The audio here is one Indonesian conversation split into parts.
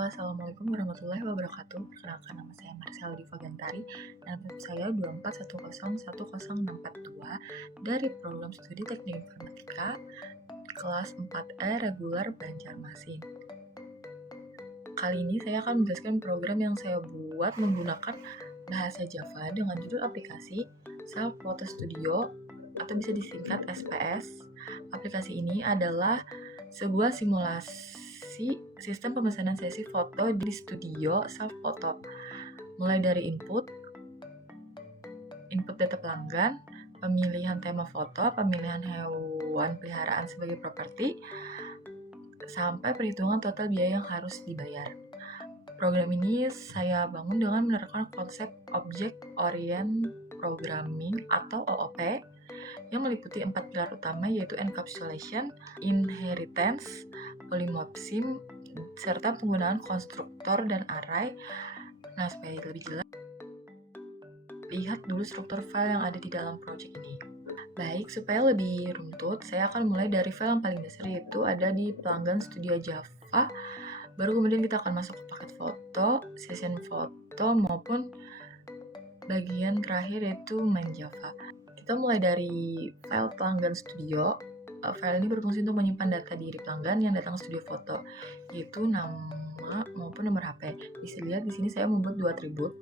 Halo, Assalamualaikum warahmatullahi wabarakatuh. Perkenalkan, nama saya Marcel Diva Gantari dan NPM saya 24101042 dari program studi Teknik Informatika kelas 4E reguler Banjarmasin. Kali ini saya akan menjelaskan program yang saya buat menggunakan bahasa Java dengan judul aplikasi Self Photo Studio atau bisa disingkat SPS. Aplikasi ini adalah sebuah simulasi sistem pemesanan sesi foto di studio Self Photo, mulai dari input data pelanggan, pemilihan tema foto, pemilihan hewan peliharaan sebagai properti, sampai perhitungan total biaya yang harus dibayar. Program ini saya bangun dengan menerapkan konsep Object Oriented Programming atau OOP yang meliputi 4 pilar utama, yaitu encapsulation, inheritance, polymorphism, serta penggunaan konstruktor dan array. Nah, supaya lebih jelas, lihat dulu struktur file yang ada di dalam project ini. Baik, supaya lebih runtut, saya akan mulai dari file yang paling dasar, yaitu ada di pelanggan Studio Java. Baru kemudian kita akan masuk ke paket foto, session foto, maupun bagian terakhir yaitu main Java. Kita mulai dari file pelanggan studio. File ini berfungsi untuk menyimpan data diri pelanggan yang datang ke studio foto, yaitu nama maupun nomor HP. Bisa lihat di sini saya membuat 2 atribut,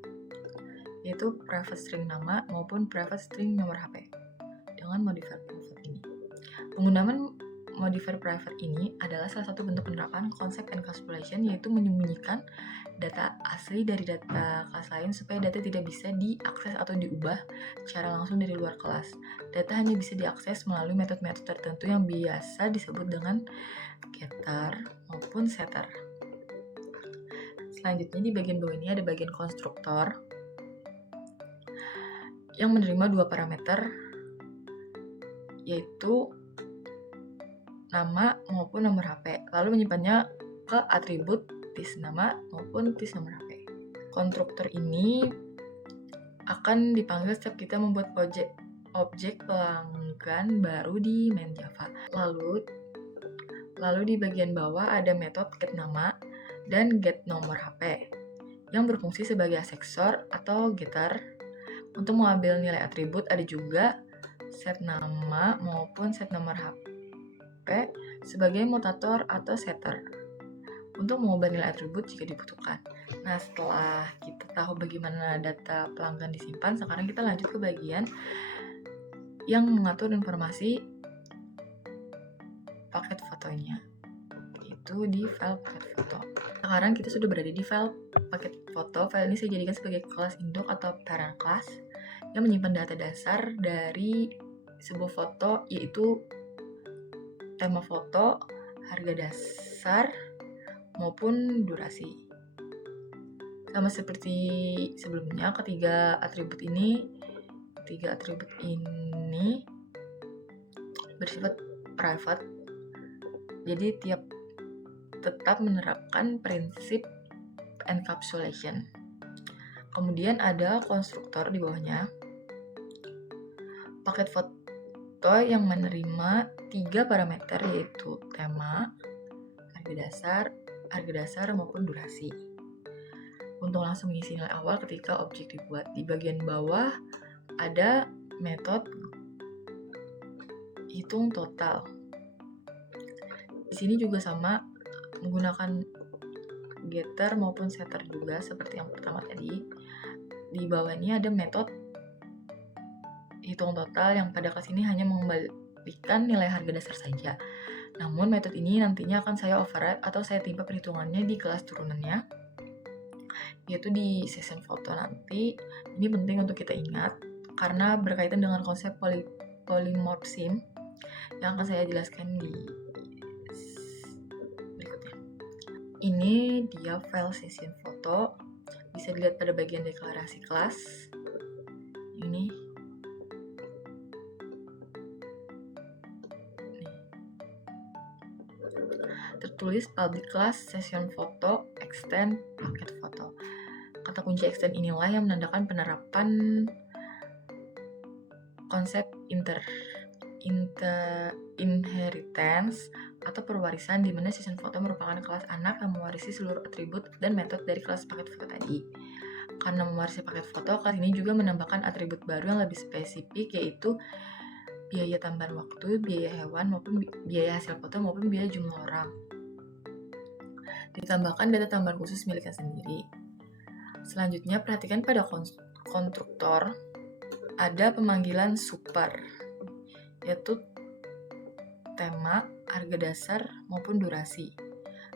yaitu private string nama maupun private string nomor HP dengan modifier private ini. Penggunaan modifier private ini adalah salah satu bentuk penerapan konsep encapsulation, yaitu menyembunyikan data asli dari data kelas lain supaya data tidak bisa diakses atau diubah secara langsung dari luar kelas. Data hanya bisa diakses melalui metode-metode tertentu yang biasa disebut dengan getter maupun setter. Selanjutnya di bagian bawah ini ada bagian konstruktor yang menerima 2 parameter, yaitu nama maupun nomor HP, lalu menyimpannya ke atribut tis nama maupun tis nomor HP. Konstruktor ini akan dipanggil setiap kita membuat objek pelanggan baru di main Java. Lalu di bagian bawah ada metode getNama dan getNomor HP yang berfungsi sebagai asesor atau getter. Untuk mengambil nilai atribut ada juga setNama maupun setNomor HP sebagai mutator atau setter untuk mengubah nilai atribut jika dibutuhkan. Nah, setelah kita tahu bagaimana data pelanggan disimpan, sekarang kita lanjut ke bagian yang mengatur informasi paket fotonya, itu di file paket foto. Sekarang kita sudah berada di file paket foto. File ini saya jadikan sebagai kelas induk atau parent class yang menyimpan data dasar dari sebuah foto, yaitu tema foto, harga dasar, maupun durasi. Sama seperti sebelumnya, ketiga atribut ini bersifat private, jadi tetap menerapkan prinsip encapsulation. Kemudian ada konstruktor di bawahnya, paket foto yang menerima 3 parameter, yaitu tema, harga dasar maupun durasi. Untuk langsung mengisi nilai awal ketika objek dibuat, di bagian bawah ada metode hitung total. Di sini juga sama, menggunakan getter maupun setter juga seperti yang pertama tadi. Di bawah ini ada metode hitung total yang pada kelas ini hanya mengembalikan nilai harga dasar saja. Namun metode ini nantinya akan saya override atau saya timpa perhitungannya di kelas turunannya, yaitu di session foto nanti. Ini penting untuk kita ingat karena berkaitan dengan konsep polymorphism yang akan saya jelaskan di berikutnya. Ini dia file session foto, bisa dilihat pada bagian deklarasi kelas. Ini tertulis public class session foto extend paket foto. Kata kunci extend inilah yang menandakan penerapan konsep inheritance, atau perwarisan, di mana session foto merupakan kelas anak yang mewarisi seluruh atribut dan metode dari kelas paket foto tadi. Karena mewarisi paket foto, kelas ini juga menambahkan atribut baru yang lebih spesifik, yaitu biaya tambahan waktu, biaya hewan, maupun biaya hasil foto, maupun biaya jumlah orang. Ditambahkan data tambahan khusus miliknya sendiri. Selanjutnya, perhatikan pada konstruktor ada pemanggilan super, yaitu tema, harga dasar, maupun durasi.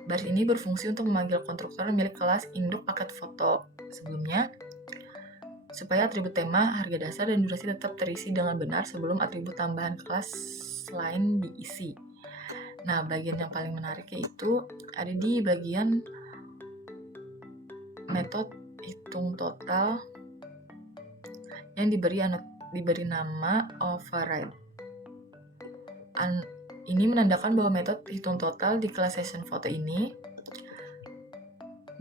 Baris ini berfungsi untuk memanggil konstruktor milik kelas induk paket foto sebelumnya, supaya atribut tema, harga dasar, dan durasi tetap terisi dengan benar sebelum atribut tambahan kelas lain diisi. Nah, bagian yang paling menarik yaitu ada di bagian metode hitung total yang diberi nama override. Ini menandakan bahwa metode hitung total di kelas session foto ini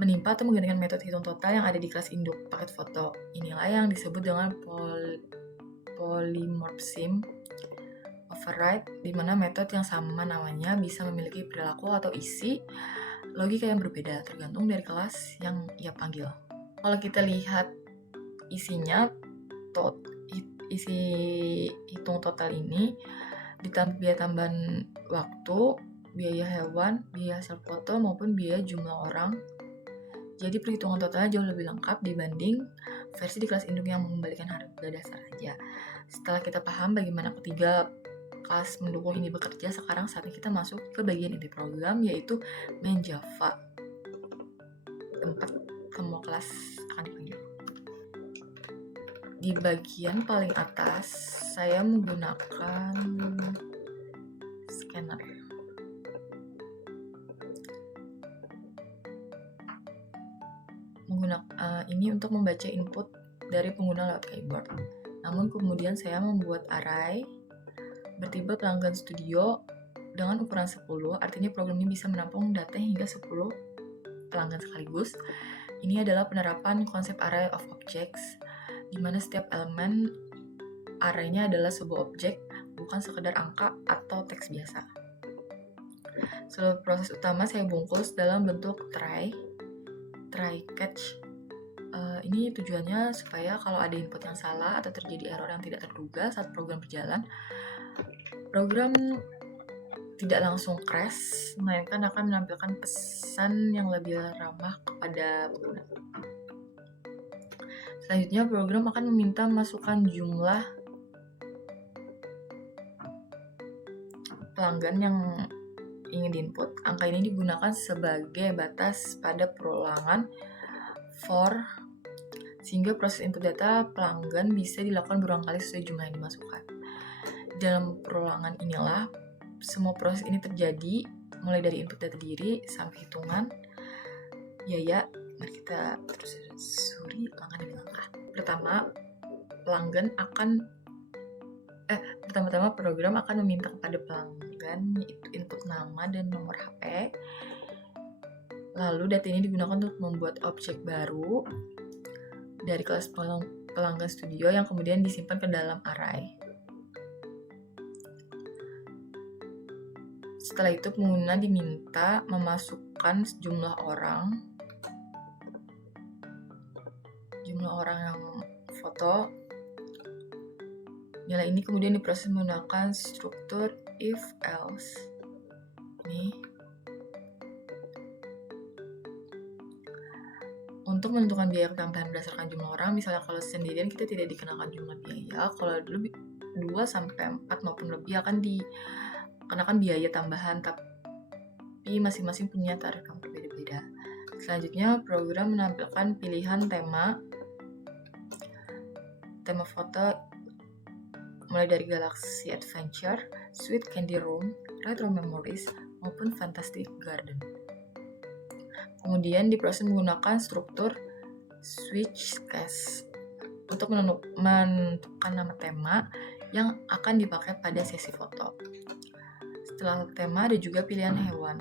menimpa atau menggantikan metode hitung total yang ada di kelas induk paket foto. Inilah yang disebut dengan polymorphism override, di mana metode yang sama namanya bisa memiliki perilaku atau isi logika yang berbeda tergantung dari kelas yang ia panggil. Kalau kita lihat isinya, isi hitung total ini ditambah biaya tambahan waktu, biaya hewan, biaya hasil foto, maupun biaya jumlah orang. Jadi perhitungan totalnya jauh lebih lengkap dibanding versi di kelas induk yang mengembalikan harga dasar aja. Setelah kita paham bagaimana ketiga kelas mendukung ini bekerja, sekarang saatnya kita masuk ke bagian inti program, yaitu main Java. Tempat semua kelas akan dipanggil. Di bagian paling atas, saya menggunakan scanner. Ini untuk membaca input dari pengguna lewat keyboard. Namun kemudian saya membuat array bertipe pelanggan studio dengan ukuran 10, artinya program ini bisa menampung data hingga 10 pelanggan sekaligus. Ini adalah penerapan konsep array of objects, di mana setiap elemen array-nya adalah sebuah objek, bukan sekedar angka atau teks biasa. Seluruh proses utama saya bungkus dalam bentuk try catch. Ini tujuannya supaya kalau ada input yang salah atau terjadi error yang tidak terduga saat program berjalan, program tidak langsung crash, melainkan akan menampilkan pesan yang lebih ramah kepada pengguna. Selanjutnya, program akan meminta masukan jumlah pelanggan yang ingin diinput. Angka ini digunakan sebagai batas pada perulangan for, sehingga proses input data pelanggan bisa dilakukan berulang kali sesuai jumlah yang dimasukkan. Dalam perulangan inilah semua proses ini terjadi, mulai dari input data diri sampai hitungan biaya. Mari kita terus langkah demi langkah. Pertama-tama program akan meminta kepada pelanggan yaitu input nama dan nomor HP. Lalu data ini digunakan untuk membuat objek baru dari kelas pelanggan studio yang kemudian disimpan ke dalam array. Setelah itu pengguna diminta memasukkan jumlah orang yang foto. Nilai ini kemudian diproses menggunakan struktur if else. Ini untuk menentukan biaya tambahan berdasarkan jumlah orang. Misalnya kalau sendirian kita tidak dikenakan jumlah biaya, kalau lebih 2-4 maupun lebih akan dikenakan biaya tambahan, tapi masing-masing punya tarif yang berbeda-beda. Selanjutnya, program menampilkan pilihan tema foto mulai dari Galaxy Adventure, Sweet Candy Room, Retro Memories, maupun Fantastic Garden. Kemudian diproses menggunakan struktur switch case untuk menentukan nama tema yang akan dipakai pada sesi foto. Setelah tema ada juga pilihan hewan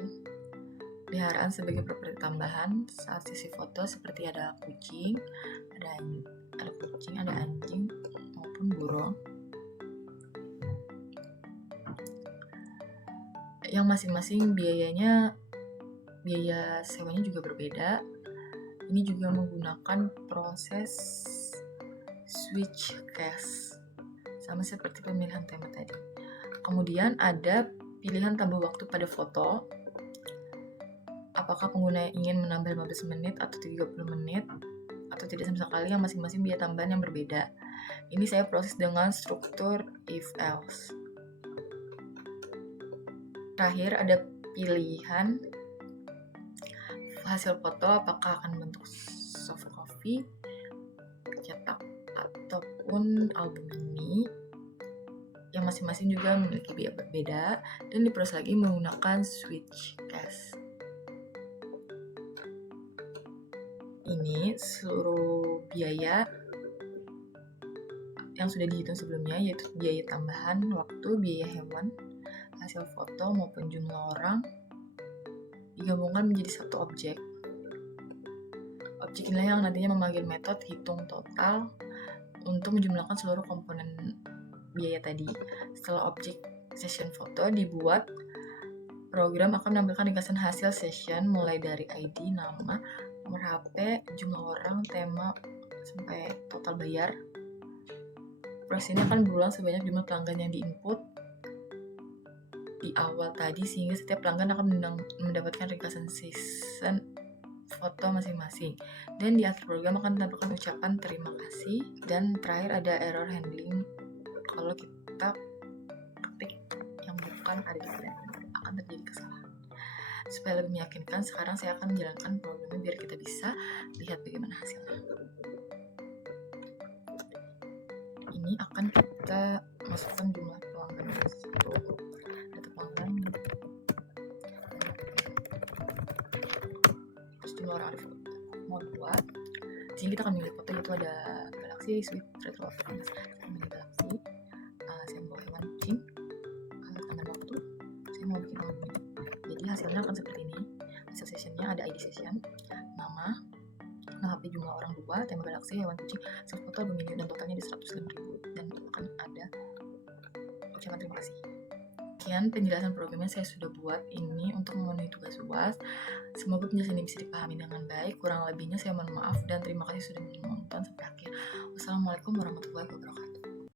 peliharaan sebagai properti tambahan saat sesi foto, seperti ada kucing, ada anjing maupun burung. yang masing-masing biaya sewanya juga berbeda. Ini juga menggunakan proses switch case, sama seperti pemilihan tema tadi. Kemudian ada pilihan tambah waktu pada foto. Apakah pengguna ingin menambah 15 menit atau 30 menit atau tidak sama sekali, yang masing-masing biaya tambahan yang berbeda. Ini saya proses dengan struktur if else. Terakhir ada pilihan hasil foto, apakah akan bentuk soft copy, cetak, ataupun album ini, yang masing-masing juga memiliki biaya berbeda dan diproses lagi menggunakan switch case. Ini seluruh biaya yang sudah dihitung sebelumnya, yaitu biaya tambahan waktu, biaya hewan, hasil foto maupun jumlah orang, digabungkan menjadi satu objek. Objek inilah yang nantinya memanggil metode hitung total untuk menjumlahkan seluruh komponen biaya tadi. Setelah objek session foto dibuat, program akan menampilkan ringkasan hasil session mulai dari ID, nama, nomor HP, jumlah orang, tema, sampai total bayar. Proses ini akan berulang sebanyak jumlah pelanggan yang diinput di awal tadi, sehingga setiap pelanggan akan mendapatkan ringkasan session foto masing-masing. Dan di akhir program akan ditampilkan ucapan terima kasih, dan terakhir ada error handling. Kalau kita ketik yang bukan ada di pilihan ini, akan terjadi kesalahan. Supaya lebih meyakinkan, sekarang saya akan menjalankan programnya biar kita bisa lihat bagaimana hasilnya. Ini akan kita masukkan jumlah pelanggan di situ, data pelanggan, terus jumlah orang ada mau buat. Di sini kita akan memilih foto, yaitu ada Galaxy Swift Retro 18. Saya memilih Galaxy, saya mau hewan kucing, tambah waktu, saya mau bikin album ini. Jadi hasilnya akan seperti ini. Hasil sessionnya ada ID session, nama HP, jumlah orang 2, tema Galaxy, hewan kucing, hasil foto, album ini, dan totalnya di 105.000, dan akan ada ucapan terima kasih. Sekian penjelasan programnya saya sudah buat ini untuk memenuhi tugas UAS. Semoga penjelasan ini bisa dipahami dengan baik. Kurang lebihnya saya mohon maaf dan terima kasih sudah menonton sampai akhir. Wassalamualaikum warahmatullahi wabarakatuh.